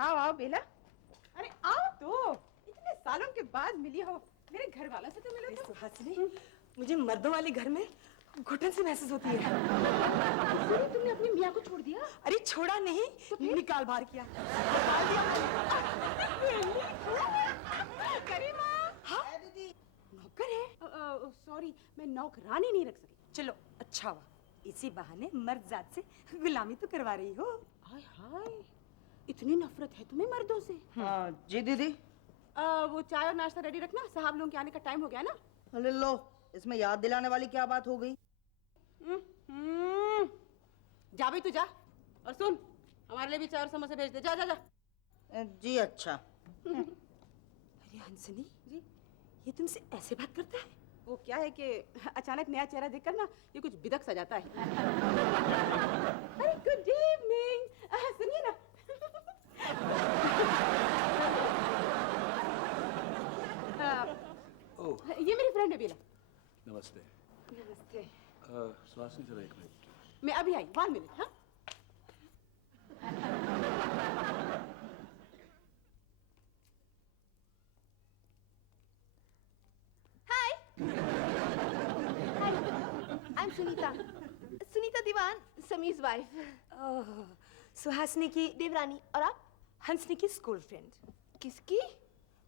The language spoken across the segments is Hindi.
आओ आओ बेला। अरे आओ तो, इतने सालों के बाद मिली हो। मेरे घर वालों से तो मिलो तो। सुहासिनी, मुझे मर्दों वाले घर में घुटन सी महसूस होती है। इसलिए तुमने अपनी मियाँ को छोड़ दिया? अरे छोड़ा नहीं, तो निकाल बाहर किया। करीमा। हाँ दीदी, नौकर है। सॉरी, मैं नौकरानी नहीं रख सकी। चलो अच्छा हुआ, इसी बहाने मर्द जात से गुलामी तो करवा रही हो। हाय हाय, इतनी नफरत है तुम्हें मर्दों से? जी दीदी। वो चाय और नाश्ता रेडी रखना, साहब लोगों के आने का टाइम हो गया ना। अरे लो, इसमें याद दिलाने वाली क्या बात हो गई? जा भाई तू जा, और सुन हमारे लिए भी चाय और समोसे भेज दे। जा जा जा। जी अच्छा। अरे हंसनी जी, ये तुमसे ऐसे बात करता है? वो क्या है कि अचानक नया चेहरा देखकर ना ये कुछ बिदक सा जाता है। अरे गुड इवनिंग, सुनिए ना। ये मेरी फ्रेंड है बेला। नमस्ते। नमस्ते। सुहासिनी जरा एक मिनट। मैं अभी आई, 1 मिनट। हाँ Hi. Hi. I'm Sunita. Sunita Diwan, Samir's wife. Suhasini की देवरानी। और आप? हंसनी की स्कूल फ्रेंड। किसकी?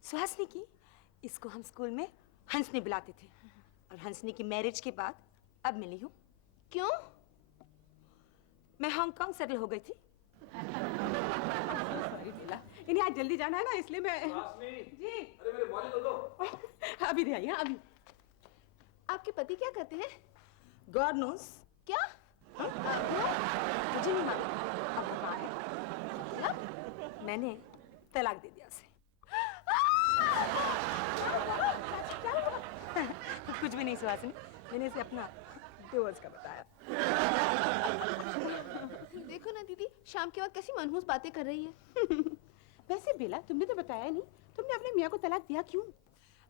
सुहासिनी की। इसको हम स्कूल में हंसनी बुलाते थे, और हंसनी की मैरिज के बाद अब मिली हूँ। क्यों? मैं हांगकांग सेटल हो गई थी। सॉरी बेला, इन्हें आज जल्दी जाना है ना, इसलिए मैं। जी। अरे मेरे बॉली दो। अभी दे आई। हाँ अभी। आपके पति क्या करते हैं? God knows. क्या? मुझे नहीं मालूम, अब वो कहाँ है। मैंने तलाक दे दिया उसे। कुछ भी नहीं सुहासिनी, मैंने इसे अपना डिवोर्स का बताया। देखो ना दीदी, शाम के वक्त कैसी मनहूस बातें कर रही है। वैसे बेला, तुमने तो बताया नहीं, तुमने अपने मियाँ को तलाक दिया क्यों?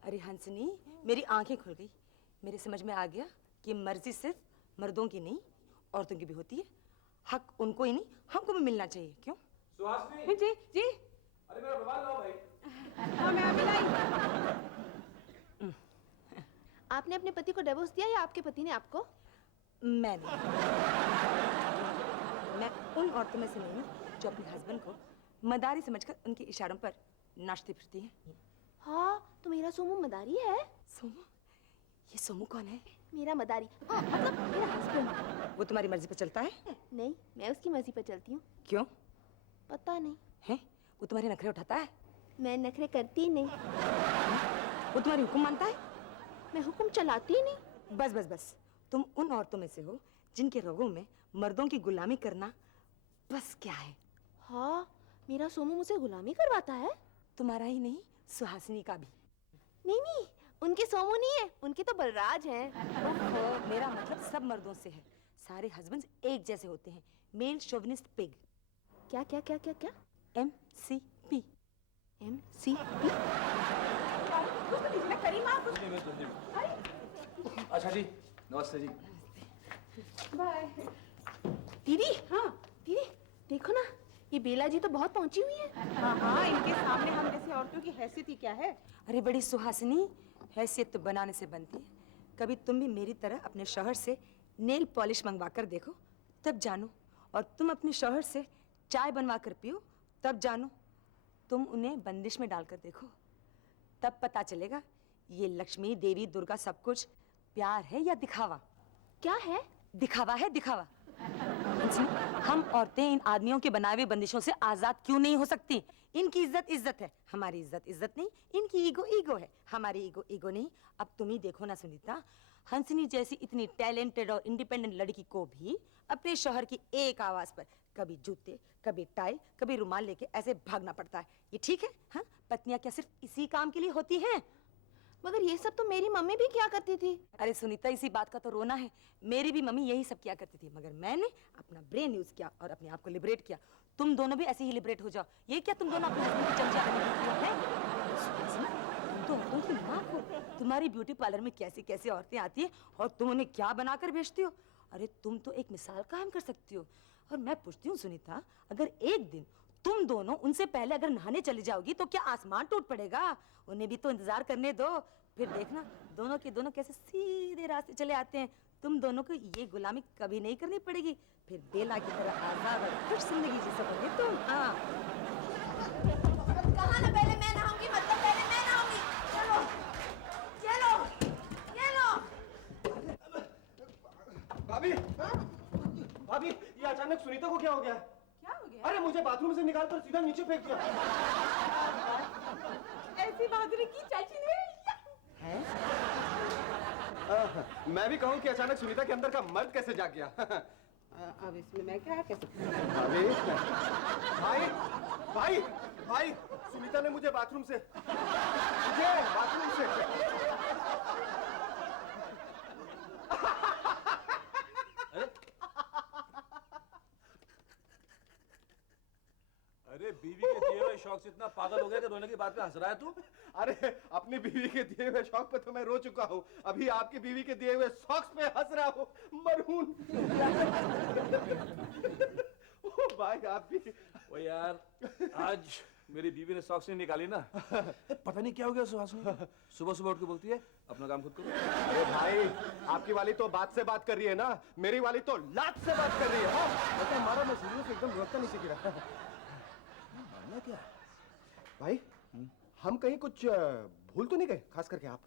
अरे हंसनी, मेरी आंखें खुल गई। मेरे समझ में आ गया कि मर्जी सिर्फ मर्दों की नहीं, औरतों की भी होती है। हक उनको ही नहीं, हमको भी मिलना चाहिए। क्यों? सुहासिनी। जी जी। अरे मेरा मोबाइल लाओ भाई। हाँ मैं अभी लाई। आपने अपने पति को डिवोर्स दिया या आपके पति ने आपको? मैंने। मैं उन औरतों में से नहीं हूँ जो अपने हस्बैंड को मदारी समझकर उनके इशारों पर नाचती फिरती हैं। हाँ, तो मेरा सोमू मदारी है। सोमू? ये सोमू कौन है? मेरा मदारी, मतलब मेरा हस्बैंड। वो तुम्हारी मर्जी पर चलता है? नहीं, मैं उसकी मर्जी पर चलती हूँ। क्यों? पता नहीं। है? वो तुम्हारे नखरे उठाता है? मैं नखरे करती नहीं। वो तुम्हारी हुक्म मानता है? मैं हुक्म चलाती नहीं। बस बस बस, तुम उन औरतों में से हो जिनके रगों में मर्दों की गुलामी करना बस क्या है। हाँ, मेरा सोमू मुझसे गुलामी करवाता है। तुम्हारा ही नहीं, सुहासिनी का भी। नहीं नहीं, उनके सोमू नहीं है, उनके तो बलराज हैं। ओहो, मेरा मतलब सब मर्दों से है। सारे हस्बैंड्स एक जैसे होते हैं। Male chauvinist pig. क्या क्या क्या क्या क्या? MCP। MCP? करीमा कुछ। अच्छा जी, नमस्ते जी। बाय। दीदी, हाँ दीदी देखो ना, ये बेला जी तो बहुत पहुंची हुई है। हाँ हाँ, इनके सामने हम जैसी औरतों की हैसियत ही क्या है। अरे बड़ी सुहासिनी, हैसियत तो बनाने से बनती है। कभी तुम भी मेरी तरह अपने शौहर से नेल पॉलिश मंगवा कर देखो, तब जानो। और तुम अपने शौहर से चाय बनवा कर पियो, तब जानो। तुम उन्हें बंदिश में डालकर देखो, तब पता चलेगा ये लक्ष्मी देवी दुर्गा सब कुछ प्यार है या दिखावा। क्या है? दिखावा है, दिखावा। हम औरतें इन आदमियों के बनाए हुए बंदिशों से आजाद क्यों नहीं हो सकती? इनकी इज्जत इज्जत है, हमारी इज्जत इज्जत नहीं। इनकी ईगो ईगो है, हमारी ईगो ईगो नहीं। अब तुम ही देखो ना सुनीता, हंसनी जैसी इतनी टैलेंटेड और इंडिपेंडेंट लड़की को भी अपने शौहर की एक आवाज पर कभी जूते, कभी टाई, कभी रुमाल लेके ऐसे भागना पड़ता है। ये ठीक है? हाँ, पत्नियां क्या सिर्फ इसी काम के लिए होती हैं? मगर ये सब तो मेरी मम्मी भी क्या करती थी। अरे सुनीता, इसी बात का तो रोना है। मेरी भी मम्मी यही सब किया करती थी, मगर मैंने अपना ब्रेन यूज किया और अपने आप को लिबरेट किया। तुम दोनों भी ऐसे ही लिबरेट हो जाओ। ये क्या तुम दोनों अपने हस्बैंड की चमचा बनी हैं? तुम तो औरतों की नाक हो। तुम्हारी ब्यूटी पार्लर में कैसी कैसी औरतें आती हैं और तुम उन्हें क्या बनाकर बेचती हो। अरे तुम तो एक मिसाल कायम कर सकती हो। और मैं पूछती हूँ सुनीता, अगर एक दिन तुम दोनों उनसे पहले अगर नहाने चली जाओगी तो क्या आसमान टूट पड़ेगा? उन्हें भी तो इंतजार करने दो, फिर देखना दोनों के दोनों कैसे सीधे रास्ते चले आते हैं। तुम दोनों को ये गुलामी कभी नहीं करनी पड़ेगी, फिर बेला की तरह आजाद और खुश जिंदगी जी सकोगे तुम। हाँ कहा ना पहले मैं नहाऊंगी, मतलब पहले मैं नहाऊंगी। चलो चलो चलो। भाभी, भाभी, ये अचानक सुनीता को क्या हो गया? क्या हो गया? अरे मुझे बाथरूम से निकालकर सीधा नीचे फेंक दिया। ऐसी बहादुरी की चाची ने? मैं भी कहूँ कि अचानक सुनीता के अंदर का मर्द कैसे जाग गया। अब इसमें मैं क्या कह सकती हूँ? भाभी, भाई, भाई, भाई, सुनीता ने मुझे बाथरूम से अरे बीवी के दिए हुए शौक से इतना पागल हो गया कि रोने की बात पे हंस रहा है तू? अरे अपनी बीवी के दिए हुए शौक पे तो मैं रो चुका हूँ, अभी आपकी बीवी के दिए हुए शौक पे हंस रहा हूँ। मरहून। ओ भाई आप भी। ओ यार, आज मेरी बीवी ने सॉक्स नहीं निकाली ना, पता नहीं क्या हो गया सुहासिनी। सुबह सुबह उठ के बोलती है अपना काम खुद करो। अरे भाई, आपकी वाली तो बात से बात कर रही है ना, मेरी वाली तो लात से बात कर रही है। हाँ, मतलब हमारा मैं सीरियस एकदम रोकता नहीं सीख रहा। मानना क्या भाई, हम कहीं कुछ भूल तो नहीं गए, खास करके आप?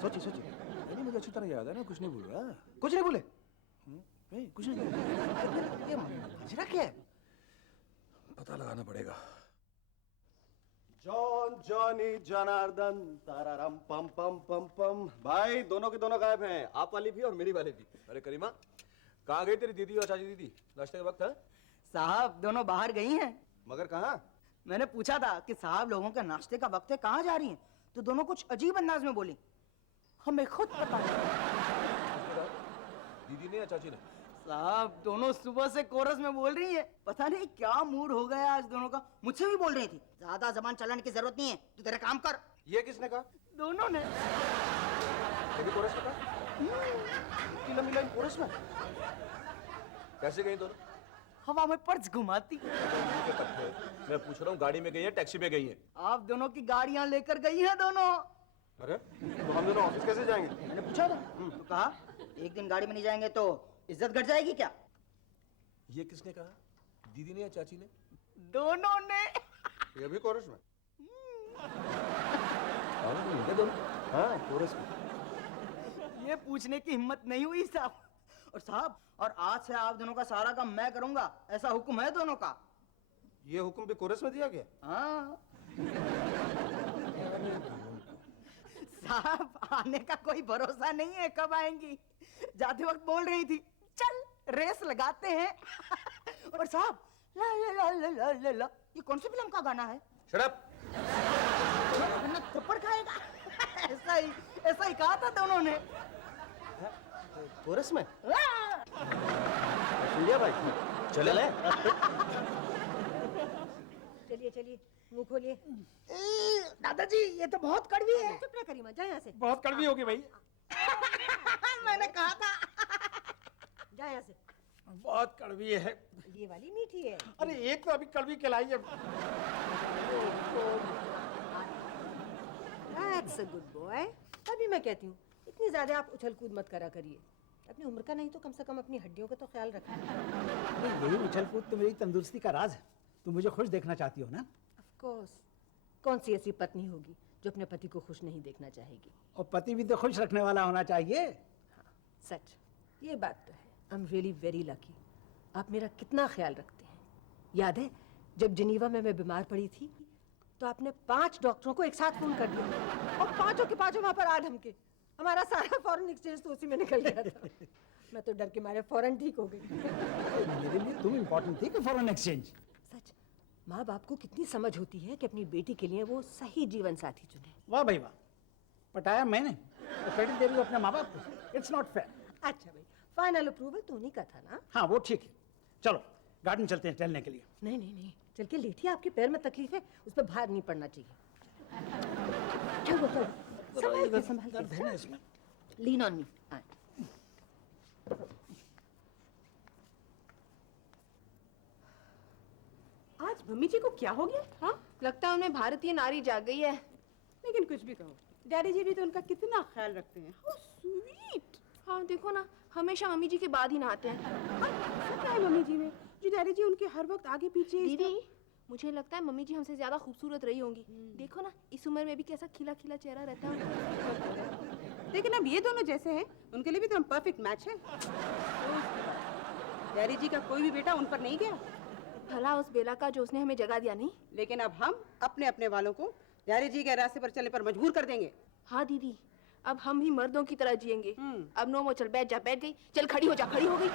सोचिए सोचिए। नहीं मुझे अच्छी तरह याद है ना, कुछ नहीं भूल रहा। कुछ नहीं भूले? नहीं कुछ नहीं। ये माजरा क्या है? पता लगाना पड़ेगा। जॉन जॉनी जनार्दन तारारम पम पम पम पम। भाई दोनों के दोनों गायब हैं, आप वाली भी और मेरी वाली भी। अरे करीमा, कहाँ गई तेरी दीदी और चाची दीदी? नाश्ते का वक्त है? साहब दोनों बाहर गई हैं। मगर कहाँ? मैंने पूछा था कि साहब लोगों के नाश्ते का वक्त है, कहाँ जा रही हैं? तो दोनों कुछ अजीब अंदाज में बोली। हमें खुद पता नहीं। दीदी ने या चाची ने? साहब दोनों सुबह से कोरस में बोल रही हैं। पता नहीं क्या मूड हो गया आज दोनों का। मुझसे भी बोल रही थी, ज्यादा जबान चलाने की जरूरत नहीं है, तू तेरा काम कर। ये किसने कहा? दोनों ने। ये भी कोरस में कहा? इतनी लंबी लाइन कोरस में? कैसे गई दोनों? हवा में पर्स घुमाती। मैं पूछ रहा हूँ, गाड़ी में गई है टैक्सी में गई है? आप दोनों की गाड़ियां लेकर गई हैं दोनों। अरे तो हम दोनों ऑफिस कैसे जाएंगे? मैंने पूछा था, तो कहा एक दिन गाड़ी में नहीं जाएंगे तो इज्जत घट जाएगी क्या? ये किसने कहा, दीदी ने या चाची ने? दोनों ने। ये भी कोरस में? दोनों? हाँ कोरस में। ये पूछने की हिम्मत नहीं हुई साहब। और साहब, और आज से आप दोनों का सारा काम मैं करूंगा, ऐसा हुक्म है दोनों का। ये हुक्म भी कोरस में दिया गया? हाँ। साहब आने का कोई भरोसा नहीं है, कब आएंगी। जाते वक्त बोल रही थी चल रेस लगाते हैं। और साहब ला ला ला ला ला ला ला, ये कौन सी फिल्म का गाना है? Shut up. वरना थप्पड़ खाएगा। ऐसा ही कहा था दोनों ने। कोरस में? इंडिया भाई चले ले। चलिए चलिए, मुंह खोलिए। दादाजी ये तो बहुत कड़वी है। चुप रह करीमा, जा यहाँ से। बहुत कड़वी होगी भाई। मैंने कहा था। जा यहाँ से। बहुत कड़वी है। ये वाली मीठी है। अरे एक तो अभी कड़वी खिलाई है। That's a good boy। तभी मैं कहती हूँ इतनी ज्यादा आप उछल कूद मत करा करिए। अपनी उम्र का नहीं तो कम से कम अपनी हड्डियों का तो ख्याल रखा। यही उछल कूद तो मेरी तंदुरुस्ती का राज है। तुम मुझे खुश देखना चाहती हो ना? Of course। कौन सी ऐसी पत्नी होगी जो अपने पति को खुश नहीं देखना चाहेगी? और पति भी तो खुश रखने वाला होना चाहिए। हाँ, सच ये बात तो है। I am really very lucky. आप मेरा कितना ख्याल रखते हैं। याद है जब जिनीवा में मैं बीमार पड़ी थी तो आपने 5 डॉक्टरों को एक साथ फोन कर दिया और पांचों के पांचों वहां पर आ धमके। हमारा सारा फॉरेन एक्सचेंज तो उसी में निकल गया था। मैं तो डर के मारे फौरन ठीक हो गई। मेरे लिए तुम इम्पोर्टेंट थी कि फॉरेन एक्सचेंज। सच माँ बाप को कितनी समझ होती है कि अपनी बेटी के लिए वो सही जीवन साथी चुने। वाह भाई वाह, पटाया मैंने तो क्रेडिट दे रही हूँ अपने माँ बाप को। It's not fair. अच्छा भाई, फाइनल अप्रूवल तो उन्हीं का था ना? हाँ वो ठीक है। चलो गार्डन चलते हैं टहलने के लिए। नहीं नहीं नहीं, चल के लेटिए। आपके पैर में तकलीफ है, उस पर भार नहीं पड़ना चाहिए। चलो चलो, संभाल के, दर्द है ना इसमें? Lean on me. आज आज मम्मी जी को क्या हो गया? हाँ, लगता है उनमें भारतीय नारी जाग गई है। लेकिन कुछ भी कहो, डैडी जी भी तो उनका कितना ख्याल रखते हैं। How sweet. हाँ देखो ना, हमेशा मम्मी जी के बाद ही नहाते हैं। क्या है मम्मी जी में जो डैडी जी उनके हर वक्त आगे पीछे दीदी, मुझे लगता है मम्मी जी हमसे ज्यादा खूबसूरत रही होंगी। देखो ना, इस उम्र में भी कैसा खिला खिला चेहरा रहता है। लेकिन अब ये दोनों जैसे हैं, उनके लिए भी तो हम परफेक्ट मैच है। डैडी जी का कोई भी बेटा उन पर नहीं गया। भला उस बेला का जो उसने हमें जगा दिया नहीं। लेकिन अब हम अपने अपने वालों को डैडी जी के रास्ते पर चलने पर मजबूर कर देंगे। हाँ दीदी, अब हम भी मर्दों की तरह जिएंगे। अब नो चल बैठ जा, बैठ गई, चल खड़ी हो जा, खड़ी हो गई।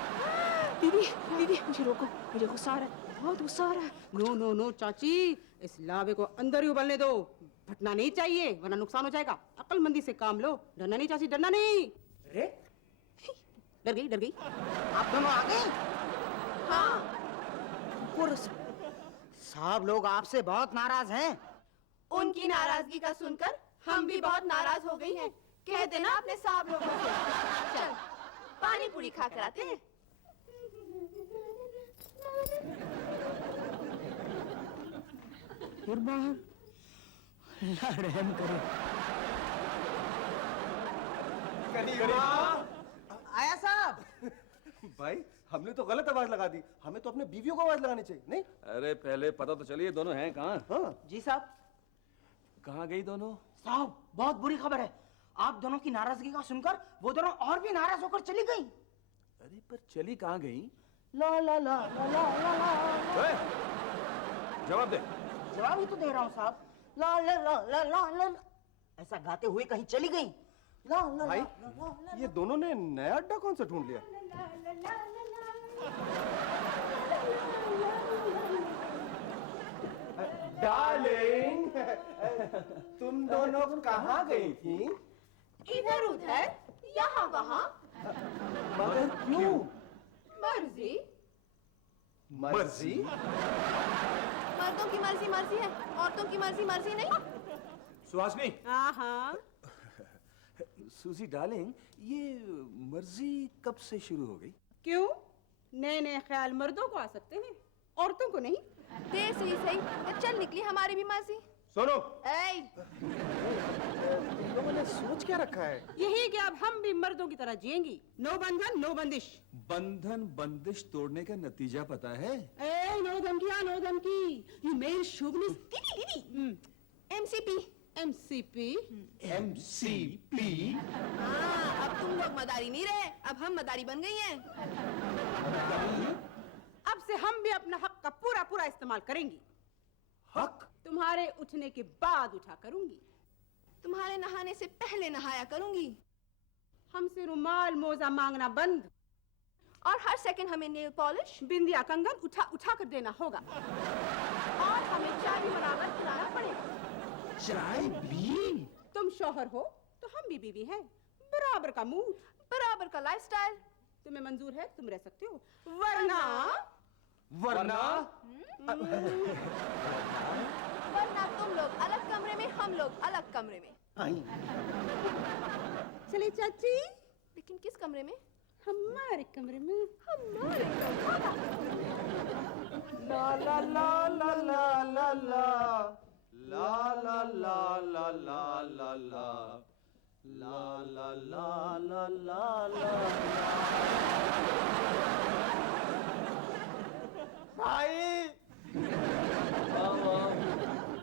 दीदी दीदी मुझे रोको, मुझे गुस्सा आ रहा है, बहुत गुस्सा आ रहा है। नो नो नो चाची, इस लावे को अंदर ही उबलने दो। फटना नहीं चाहिए वरना नुकसान हो जाएगा। अक्लमंदी से काम लो। डरना नहीं चाची, डरना नहीं। अरे डर गई, डर गई। आप दोनों आ गए? हाँ, साहब लोग आपसे बहुत नाराज हैं। उनकी नाराजगी का सुनकर हम भी बहुत नाराज हो गई हैं। कह देना अपने साहब लोगों को। चल पानी पूरी खा कर आते हैं। आया साहब। भाई हमने तो गलत आवाज लगा दी, हमें तो अपने बीवियों को आवाज लगानी चाहिए, नहीं? अरे पहले पता तो चलिए दोनों हैं कहाँ? हाँ। जी साहब। कहाँ गई दोनों? साहब बहुत बुरी खबर है। आप दोनों की नाराजगी का सुनकर वो दोनों और भी नाराज होकर चली गई। अरे पर चली कहाँ गई? ला ला ला ला ला ला ला। ए, जवाब दे। जवाब ही तो दे रहा हूँ साहब। ला ला ला ला ला ला ला। ऐसा गाते हुए कहीं चली गई। ला ला भाई ला ला ला। ये दोनों ने नया अड्डा कौन सा ढूंढ लिया? डार्लिंग, तुम दोनों कहाँ गई थी? इधर उधर, यहाँ वहाँ। मगर क्यों? मर्जी। मर्जी? मर्दों की मर्जी मर्जी है, औरतों की मर्जी मर्जी नहीं। सुहासनी। हाँ। सूजी डार्लिंग, ये मर्जी कब से शुरू हो गई? क्यों? नए नए ख्याल मर्दों को आ सकते हैं, औरतों को नहीं। देर से ही सही, तो चल निकली हमारी भी मर्जी। सुनो, ऐ, तुम लोगों ने सोच क्या रखा है? यही कि अब हम भी मर्दों की तरह जिएंगी। नो बंधन नो बंदिश। बंधन बंदिश तोड़ने का नतीजा पता है? ए नो धमकियां, नो धमकी। You male chauvinist. दीदी एमसीपी। एमसीपी। MCP? हाँ, अब तुम लोग मदारी नहीं रहे, अब हम मदारी बन गई हैं। अब से हम भी अपना हक का पूरा पूरा इस्तेमाल करेंगी। हक? तुम्हारे उठने के बाद उठा करूंगी। तुम्हारे नहाने से पहले नहाया करूंगी। हमसे रुमाल मोजा मांगना बंद। और हर सेकंड हमें नेल पॉलिश, बिंदिया कंगन उठा उठा कर देना होगा। और हमें चाय भी बनाकर खिलाना पड़ेगा। चाय भी? तुम शौहर हो तो हम भी बीवी हैं। बराबर का मूड, बराबर का लाइफस्टाइल। तुम्हें मंजूर है तुम रह सकते हो, वरना वरना? वरना तुम लोग अलग कमरे में, हम लोग अलग कमरे में। चले चाची, लेकिन किस कमरे में? हमारे कमरे में। हमारे कमरे। ला ला ला ला ला ला ला ला ला ला ला ला ला ला ला ला ला ला। भाई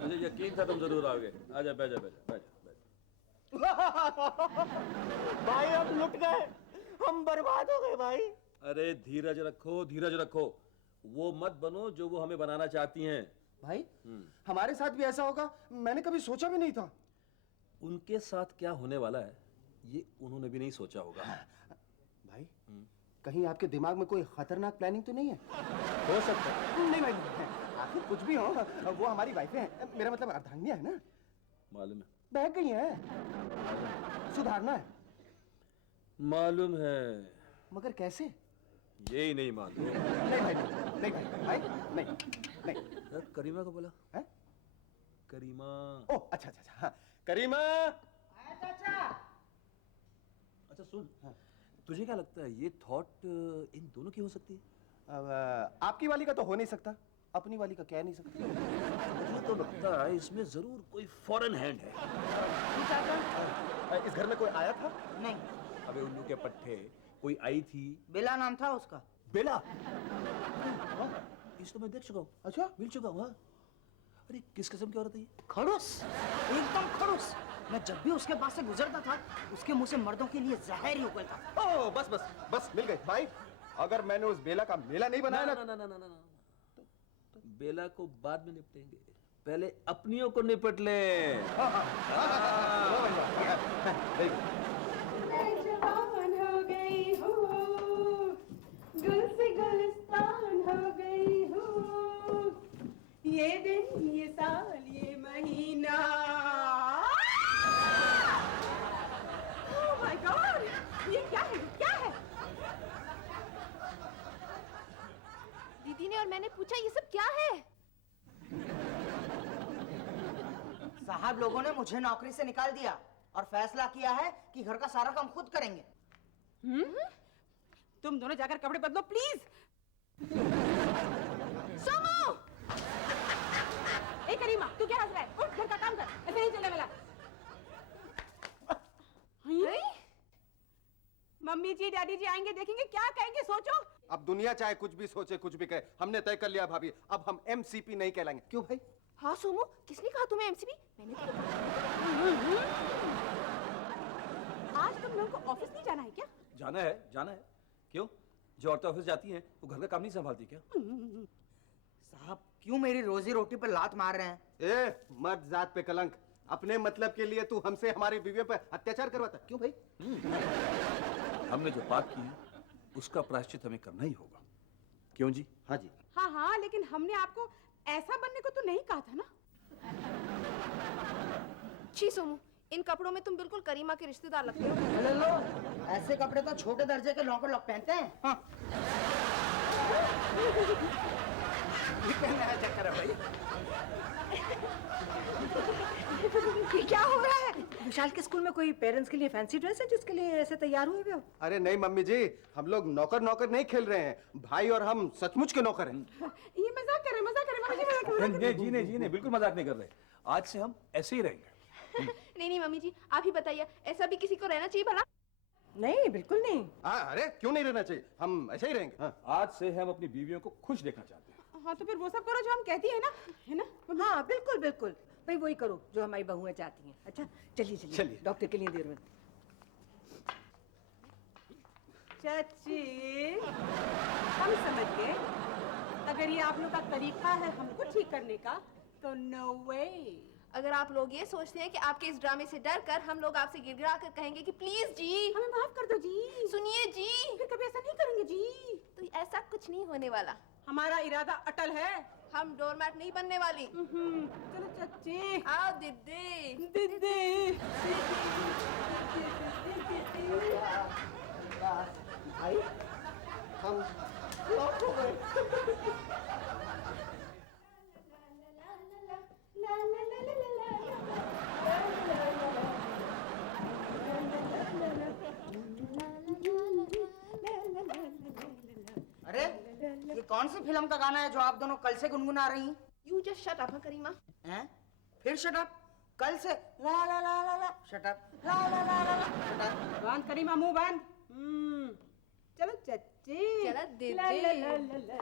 मुझे यकीन था तुम जरूर आओगे। आजा, बैठ जा, बैठ जा, बैठ जा। भाई हम लुट गए, हम बर्बाद हो गए भाई। अरे धीरज रखो, धीरज रखो। वो मत बनो जो वो हमें बनाना चाहती हैं। भाई हमारे साथ भी ऐसा होगा मैंने कभी सोचा भी नहीं था। उनके साथ क्या होने वाला है ये उन्होंने भी नहीं सोचा होगा। भाई कहीं आपके दिमाग में कोई खतरनाक प्लानिंग तो नहीं है? हो सकता है। नहीं भाई, आखिर कुछ भी हो, वो हमारी वाइफें हैं, मेरा मतलब अर्धांगिनियां है ना। मालूम है, बह गई हैं, सुधारना है। मालूम है, मगर कैसे? यही नहीं मालूम। नहीं भाई, नहीं भाई, नहीं नहीं। यार करीमा को बोला है? करीमा। ओह अच्छा अच्छा अच्छा, हाँ। करीमा। अच्छा सुन, तुझे क्या लगता है ये थॉट इन दोनों की हो सकती है? अब आपकी वाली का तो हो नहीं सकता, अपनी वाली का कह नहीं सकता। मुझे तो लगता है इसमें जरूर कोई फॉरेन हैंड है। इस घर में कोई आया था? नहीं, अबे उल्लू के पट्टे, कोई आई थी? बेला नाम था उसका। बेला? हाँ, इस तो मैं देख चुका हूँ। अच्छा, मिल चुका हूँ। हाँ। अरे किस किस्म की औरत है ये? खड़ूस, एकदम खड़ूस। मैं जब भी उसके पास से गुजरता था, उसके मुंह से मर्दों के लिए जहर ही उगलता। ओ बस बस बस, मिल गई भाई। अगर मैंने उस बेला का मेला नहीं बनाया ना ना ना ना ना ना, बेला को बाद में निपटेंगे, पहले अपनियों को निपट ले। मैं जवान हो गई हूँ, गुल से गुलिस्तान हो गई हूँ, ये दिन ये साल ये महीना। ओह माय गॉड, ये क्या है, क्या है? दीदी ने और मैंने पूछा ये सब क्या है? साहब लोगों ने मुझे नौकरी से निकाल दिया और फैसला किया है कि घर का सारा काम खुद करेंगे। तुम दोनों जाकर कपड़े बदलो प्लीज। सोमो! ए करीमा, तू क्या हंस रहा है? उठ, घर का काम कर, ऐसे नहीं चलने वाला। मम्मी जी डैडी जी आएंगे, देखेंगे क्या कहेंगे, सोचो। अब दुनिया चाहे कुछ भी सोचे कुछ भी कहे, हमने तय कर लिया भाभी, अब हम एमसीपी नहीं कहलाएंगे। क्यों भाई? हाँ सोमो, किसने कहा तुम्हें एमसीपी? मैंने तो आज तुम लोगों को ऑफिस नहीं जाना है क्या? जाना है, जाना है। क्यों? जो औरतें ऑफिस जाती हैं वो घर का काम नहीं संभालती क्या? साहब क्यों मेरी रोजी रोटी पर लात मार रहे हैं? ए मर्द जात पे कलंक, अपने मतलब के लिए तू हमसे हमारी बीवियों पे अत्याचार करवाता। क्यों भाई? हमने जो पाप की है उसका प्रायश्चित हमें करना ही होगा। क्यों जी? हाँ जी। हाँ हाँ, लेकिन हमने आपको ऐसा बनने को तो नहीं कहा था ना। छी सोमो, इन कपड़ों में तुम बिल्कुल करीमा के रिश्तेदार लगते हो। ले लो, ऐसे कपड़े तो छोटे दर्जे के नौकर लोग पहनते हैं। हाँ। ये क्या नया चक्कर है भाई? ये क्या हो रहा है? विशाल के स्कूल में कोई पेरेंट्स के लिए फैंसी ड्रेस है जिसके लिए ऐसे तैयार हुए हुए हो? अरे नहीं मम्मी जी, हम लोग नौकर नौकर नहीं खेल रहे हैं, भाई और हम सचमुच के नौकर हैं। ये मजाक कर रहे, मजाक कर रहे, मम्मी जी मजाक कर रहे। नहीं जी, नहीं जी, नहीं, बिल्कुल मजाक नहीं कर रहे। आज से हम ऐसे ही रहेंगे। नहीं नहीं मम्मी जी, आप ही बताइए, ऐसा भी किसी को रहना चाहिए भला? नहीं, बिल्कुल नहीं। अरे क्यों नहीं रहना चाहिए, हम ऐसे ही रहेंगे। हाँ। आज से हम अपनी बीवियों को खुश देखना चाहते हैं। हाँ तो फिर वो सब करो जो हम कहती है ना, है ना? हाँ बिल्कुल बिल्कुल, भाई वही करो जो हमारी बहुएं चाहती हैं। अच्छा चलिए चलिए, चलिए। डॉक्टर के लिए देर में। चाची, हम समझ गए। अगर ये आप लोग का तरीका है हमको ठीक करने का, तो नो वे। अगर आप लोग ये सोचते हैं कि आपके इस ड्रामे से डर कर हम लोग आपसे गिड़गिड़ा कर कहेंगे कि प्लीज जी, हमें माफ कर दो जी, सुनिए जी, फिर कभी ऐसा नहीं करेंगे जी। तो ऐसा कुछ नहीं होने वाला। हमारा इरादा अटल है। हम डोरमैट नहीं बनने वाली। चलो चाची। आओ दीदी। दीदी। भाई हम लॉक हो गए। अरे ये कौन सी फिल्म का गाना है जो आप दोनों कल से गुनगुना रही हैं? You just shut up, करीमा। हैं? फिर शट अप। कल से ला ला ला ला ला शट अप, ला ला ला ला ला शट अप। बंद करीमा, मुंह बंद। चलो चाची। चलो दीदी। ला ला ला ला ला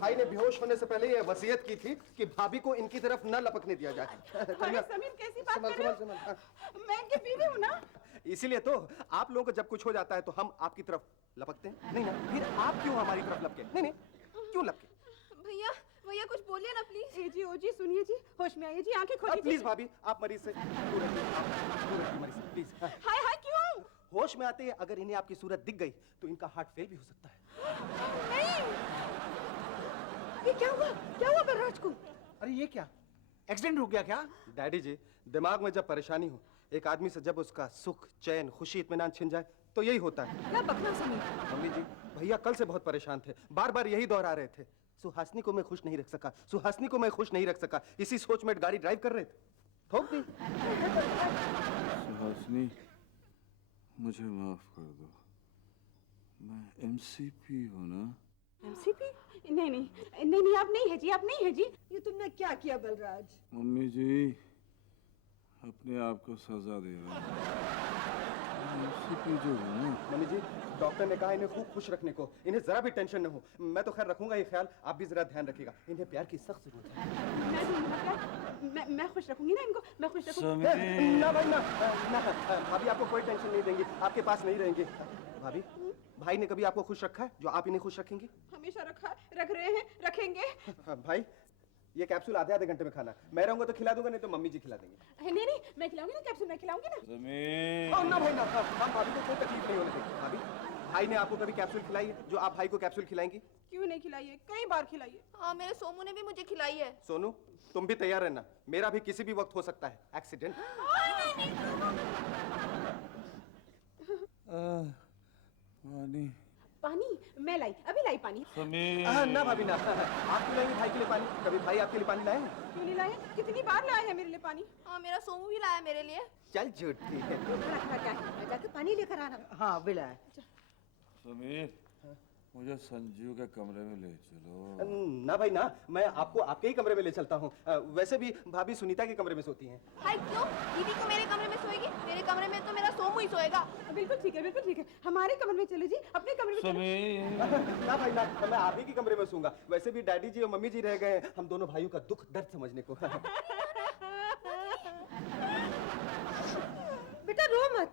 भाई ने बेहोश होने से पहले ये वसीयत की थी कि भाभी को इनकी तरफ न लपकने दिया जाए। अरे समीर कैसी बात संभल, कर रहे संभल, हो? संभल। मैं इनकी बीवी हूँ ना। इसीलिए तो आप लोगों को जब कुछ हो जाता है तो हम आपकी तरफ लपकते हैं। नहीं ना, फिर आप क्यों हमारी तरफ लपके? नहीं नहीं, क्यों लपके? भैया भैया कुछ बोलिए ना प्लीज। ए जी, ओ जी, सुनिए जी, होश में आइए जी, आंखें खोलिए। प्लीज भाभी, आप मरीज से दूर रहिए, आप दूर रहिए मरीज से, प्लीज। हाय हाय क्यों? होश में आते ही अगर इन्हें आपकी सूरत दिख गई तो इनका हार्ट फेल भी हो सकता है। ये क्या हुआ? क्या हुआ बलराज को? अरे ये क्या एक्सीडेंट हो गया क्या? डैडी जी, दिमाग में जब परेशानी हो, एक आदमी से जब उसका सुख चैन खुशी इत्मीनान छिन जाए तो यही होता है। क्या बकना समीर? मम्मी जी, भैया कल से बहुत परेशान थे, बार बार यही दोहरा रहे थे, सुहासिनी को मैं खुश नहीं रख सका, सुहासिनी को मैं खुश नहीं रख सका। इसी सोच में गाड़ी ड्राइव कर रहे थे, ठोक दी। सुहासिनी, मुझे माफ कर दो। मैं एमसीपी हूँ ना? एमसीपी? नहीं नहीं नहीं नहीं, आप नहीं है जी, आप नहीं है जी। ये तुमने क्या किया बलराज? मम्मी जी अपने आप को सजा दे रहा है। एमसीपी जो है ना, मम्मी जी, डॉक्टर ने कहा इन्हें खूब खुश रखने को, इन्हें जरा भी टेंशन न हो। मैं तो खैर रखूंगा ये ख्याल, आप भी जरा ध्यान रखिएगा। इन्हें प्यार की सख्त जरूरत है। मैं खुश रखूंगी ना इनको, मैं खुश रखूंगी। समीर। ना भाई ना, भाभी आपको कोई टेंशन नहीं देंगी, आपके पास नहीं रहेंगी। भाभी, भाई ने कभी आपको खुश रखा है जो आप इन्हें खुश रखेंगी? हमेशा रख रहे हैं, रखेंगे। भाई ये कैप्सूल आधे घंटे में खाना। मैं रहूंगा तो खिला दूंगा, नहीं तो मम्मी जी खिला देंगे। नहीं नहीं, मैं खिलाऊंगी ना कैप्सूल, मैं खिलाऊंगी ना। समीर। ना भाई ना, हम भाभी को कोई तकलीफ नहीं होने देंगे। भाभी, भाई ने आपको कभी कैप्सूल खिलाई है जो आप भाई को कैप्सूल खिलाएंगी? क्यों नहीं खिलाई है, कई बार खिलाई है। हाँ, मेरे सोमू ने भी मुझे खिलाई है। सोनू, तुम भी तैयार रहना, मेरा भी किसी भी वक्त हो सकता है एक्सीडेंट। पानी। पानी मैं लाई, अभी लाई पानी। समीर। ना भाभी ना, आप क्यों लाएंगे भाई के लिए पानी? कभी भाई आपके लिए पानी लाए हैं? क्यों नहीं लाए, कितनी बार लाए हैं मेरे लिए पानी। हाँ, मेरा सोमू भी लाया मेरे लिए। चल झूठी है। जाके पानी लेकर आना। हाँ बिला है। समीर मुझे संजू के कमरे में ले चलो। ना भाई ना, मैं आपको आपके ही कमरे में ले चलता हूँ। वैसे भी भाभी सुनीता के कमरे में सोती हैं। हाय, क्यों? दीदी को मेरे कमरे में सोएगी, मेरे कमरे में तो मेरा सोमू ही सोएगा। बिल्कुल ठीक है, बिल्कुल ठीक है। हमारे कमरे में चलो जी, अपने कमरे में चलो। समीर। ना भाई ना, मैं आप ही के कमरे में सोऊंगा। वैसे भी डैडी जी और मम्मी जी रह गए हैं हम दोनों भाइयों का दुख दर्द समझने को। बेटा रो मत,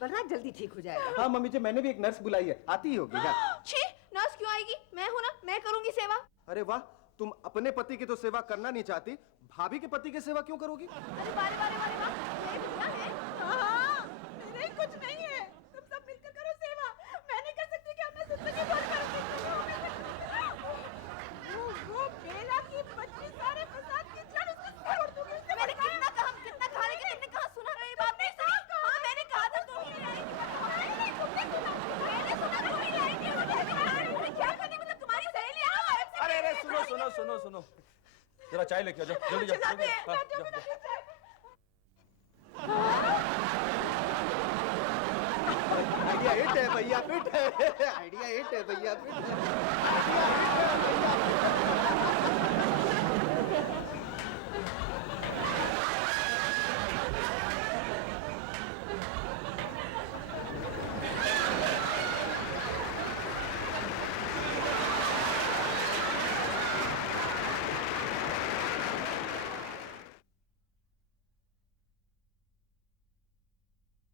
बलराज जल्दी ठीक हो जाएगा। हाँ मम्मी जी, मैंने भी एक नर्स बुलाई है, आती ही होगी। छी, नर्स क्यों आएगी? मैं हूँ ना, मैं करूंगी सेवा। अरे वाह, तुम अपने पति की तो सेवा करना नहीं चाहती, भाभी के पति की सेवा क्यों करोगी? अरे बारे बारे बारे वाह, ये भैया है। हाँ, नहीं कुछ नहीं है, तुम सब मिलकर करो सेवा। मैं नहीं कर सकती कि अपना जिंदगी भर करूंगी। वो बेला की बच्ची सारे फसाद की जड़ उसको छोड़ दूंगी। मैंने कितना कहा लेकिन तुमने कहा सुना? मेरी बात नहीं सुनी। हाँ, मैंने कहा था तुम ही लाएंगी। नहीं, तुमने सुना। मैंने सुना तुम ही लाएंगी। क्या करनी, मतलब तुम्हारी सहेली है? अरे सुनो जरा चाय लेके आ जाओ, जल्दी जाओ। आइडिया हिट है भैया, फिट है। आइडिया हिट है भैया, फिट है। आइडिया हिट है भैया।